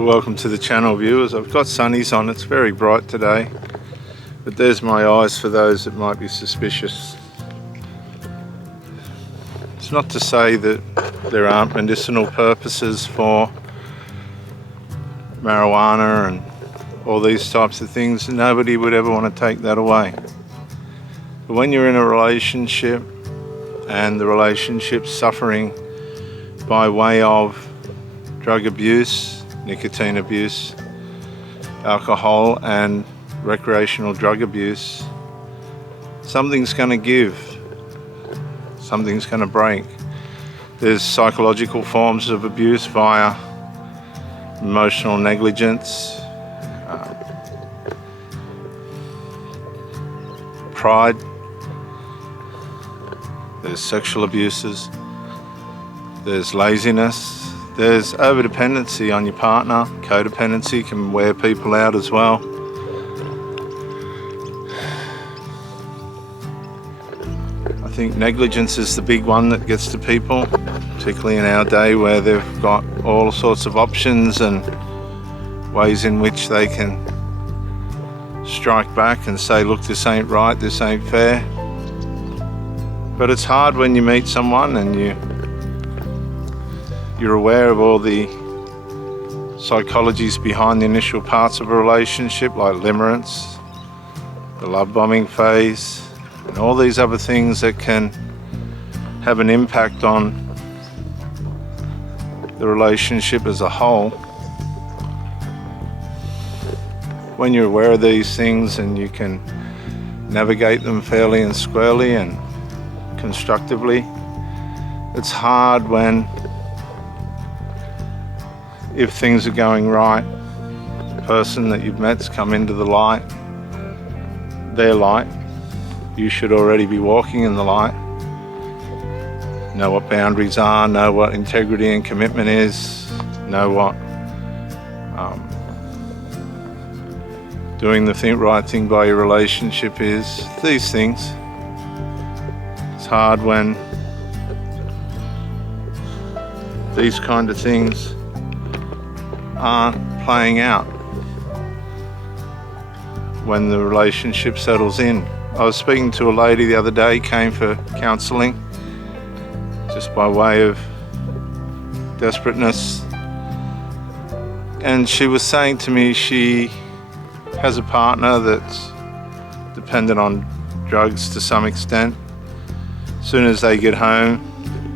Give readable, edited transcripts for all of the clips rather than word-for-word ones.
Well, welcome to the channel, viewers. I've got sunnies on. It's very bright today, but there's my eyes for those that might be suspicious. It's not to say that there aren't medicinal purposes for marijuana and all these types of things. Nobody would ever want to take that away. But when you're in a relationship and the relationship's suffering by way of drug abuse, nicotine abuse, alcohol and recreational drug abuse, something's going to give, something's going to break. There's psychological forms of abuse via emotional negligence, pride, there's sexual abuses, there's laziness, there's over-dependency on your partner. Codependency can wear people out as well. I think negligence is the big one that gets to people, particularly in our day where they've got all sorts of options and ways in which they can strike back and say, look, this ain't right, this ain't fair. But it's hard when you meet someone and you're aware of all the psychologies behind the initial parts of a relationship, like limerence, the love bombing phase, and all these other things that can have an impact on the relationship as a whole. When you're aware of these things and you can navigate them fairly and squarely and constructively, it's hard when, if things are going right, the person that you've met's come into the light, their light. You should already be walking in the light. Know what boundaries are, know what integrity and commitment is, know what doing the right thing by your relationship is. These things. It's hard when these kind of things aren't playing out when the relationship settles in. I was speaking to a lady the other day, came for counselling just by way of desperateness, and she was saying to me she has a partner that's dependent on drugs to some extent. As soon as they get home,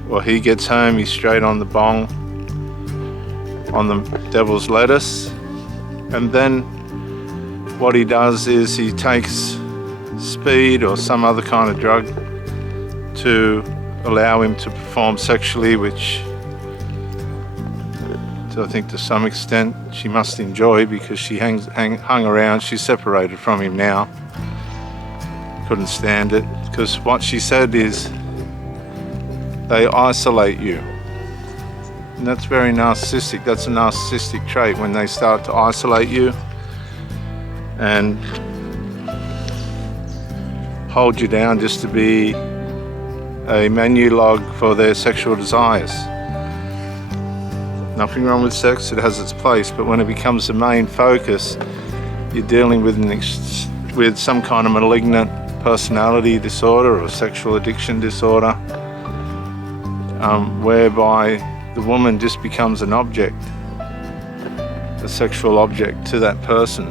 or he gets home, he's straight on the bong, on the devil's lettuce, and then what he does is he takes speed or some other kind of drug to allow him to perform sexually, which I think to some extent she must enjoy, because she hung around. She's separated from him now, couldn't stand it, because what she said is they isolate you. And that's very narcissistic. That's a narcissistic trait, when they start to isolate you and hold you down just to be a menu log for their sexual desires. Nothing wrong with sex, it has its place, but when it becomes the main focus, you're dealing with some kind of malignant personality disorder or sexual addiction disorder, whereby the woman just becomes an object, a sexual object to that person,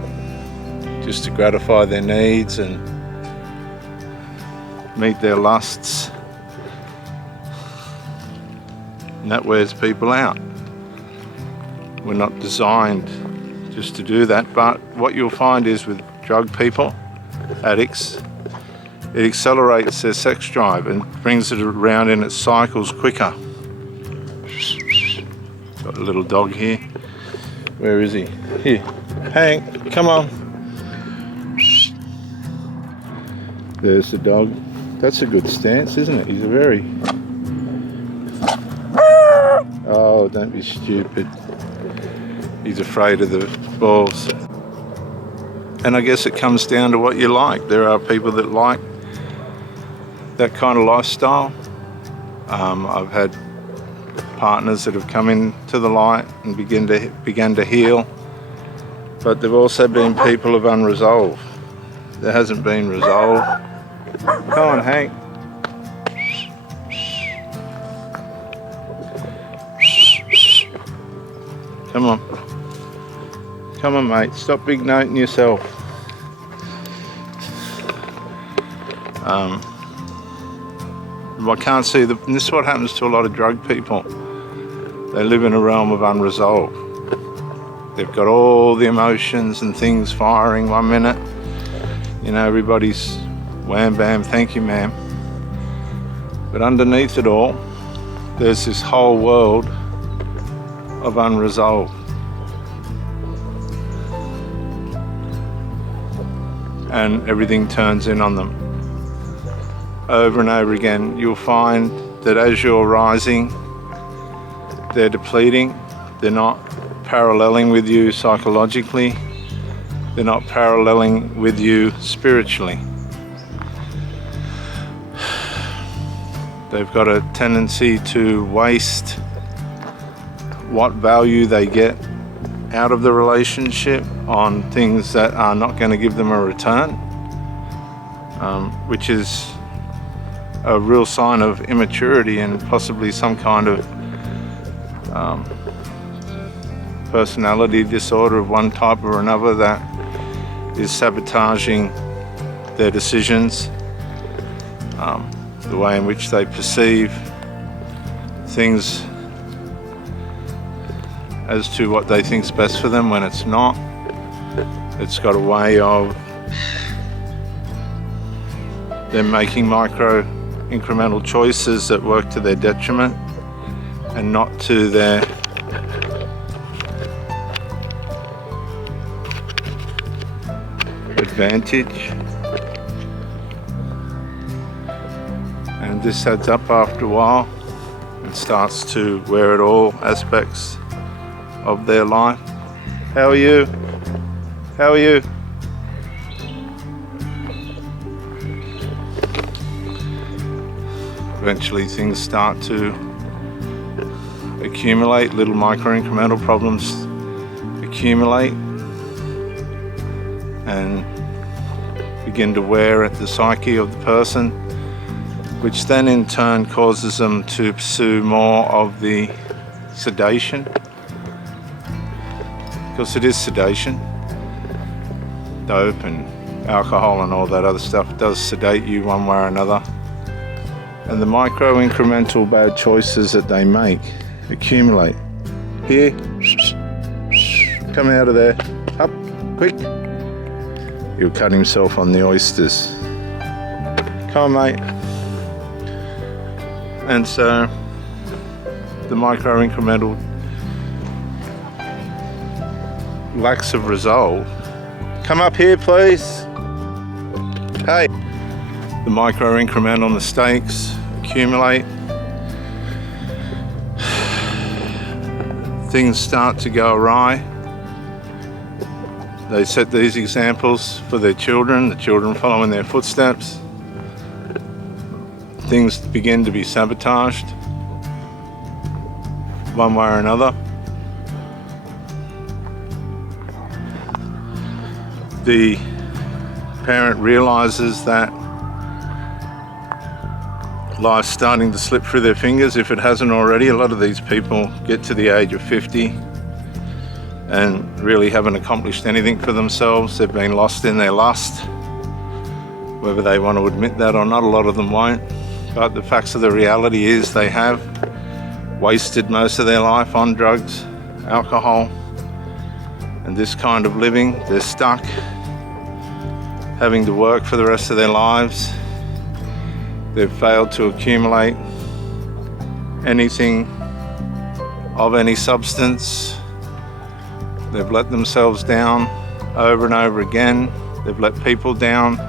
just to gratify their needs and meet their lusts. And that wears people out. We're not designed just to do that, but what you'll find is with drug people, addicts, it accelerates their sex drive and brings it around in its cycles quicker. Got a little dog here. Where is he? Here, Hank, come on. There's the dog. That's a good stance, isn't it? He's a very... Oh, don't be stupid. He's afraid of the balls. And I guess it comes down to what you like. There are people that like that kind of lifestyle. I've had partners that have come into the light and began to heal. But there've also been people of unresolved. There hasn't been resolve. Come on, Hank. Come on. Come on, mate. Stop big noting yourself. I can't see and this is what happens to a lot of drug people. They live in a realm of unresolved. They've got all the emotions and things firing one minute. You know, everybody's wham bam, thank you ma'am. But underneath it all, there's this whole world of unresolved. And everything turns in on them. Over and over again, you'll find that as you're rising, they're depleting. They're not paralleling with you psychologically. They're not paralleling with you spiritually. They've got a tendency to waste what value they get out of the relationship on things that are not going to give them a return, which is a real sign of immaturity and possibly some kind of personality disorder of one type or another that is sabotaging their decisions, the way in which they perceive things as to what they think is best for them when it's not. It's got a way of them making micro incremental choices that work to their detriment and not to their advantage. And this adds up after a while and starts to wear at all aspects of their life. How are you? How are you? Eventually things start to accumulate, little micro incremental problems accumulate and begin to wear at the psyche of the person, which then in turn causes them to pursue more of the sedation, because it is sedation. Dope and alcohol and all that other stuff does sedate you one way or another. And the micro incremental bad choices that they make accumulate. Here, come out of there, up, quick. He'll cut himself on the oysters. Come on, mate. And so the micro incremental lacks of resolve. Come up here, please. Hey. The micro incremental mistakes accumulate. Things start to go awry. They set these examples for their children, the children follow in their footsteps. Things begin to be sabotaged one way or another. The parent realizes that life's starting to slip through their fingers if it hasn't already. A lot of these people get to the age of 50 and really haven't accomplished anything for themselves. They've been lost in their lust. Whether they want to admit that or not, a lot of them won't. But the facts of the reality is they have wasted most of their life on drugs, alcohol, and this kind of living. They're stuck having to work for the rest of their lives. They've failed to accumulate anything of any substance. They've let themselves down over and over again. They've let people down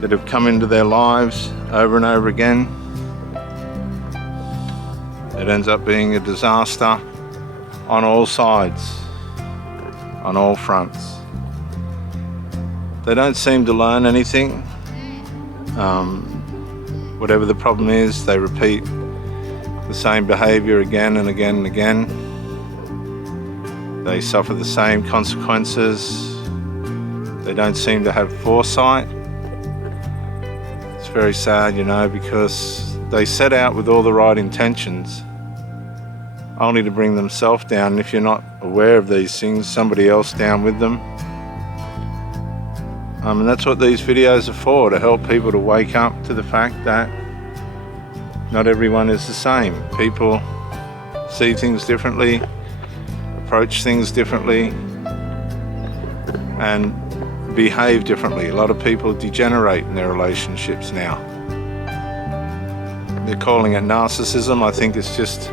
that have come into their lives over and over again. It ends up being a disaster on all sides, on all fronts. They don't seem to learn anything. Whatever the problem is, they repeat the same behavior again and again and again. They suffer the same consequences. They don't seem to have foresight. It's very sad, you know, because they set out with all the right intentions, only to bring themselves down. And if you're not aware of these things, somebody else down with them. And that's what these videos are for, to help people to wake up to the fact that not everyone is the same. People see things differently, approach things differently, and behave differently. A lot of people degenerate in their relationships now. They're calling it narcissism. I think it's just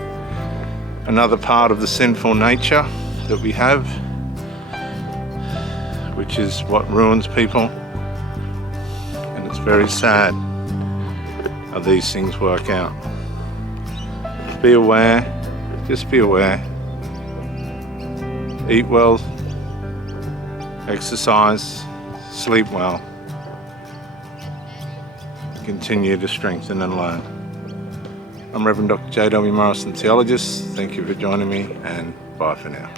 another part of the sinful nature that we have, which is what ruins people. And it's very sad how these things work out. Be aware, just be aware. Eat well, exercise, sleep well. Continue to strengthen and learn. I'm Reverend Dr. J.W. Morrison, theologist. Thank you for joining me, and bye for now.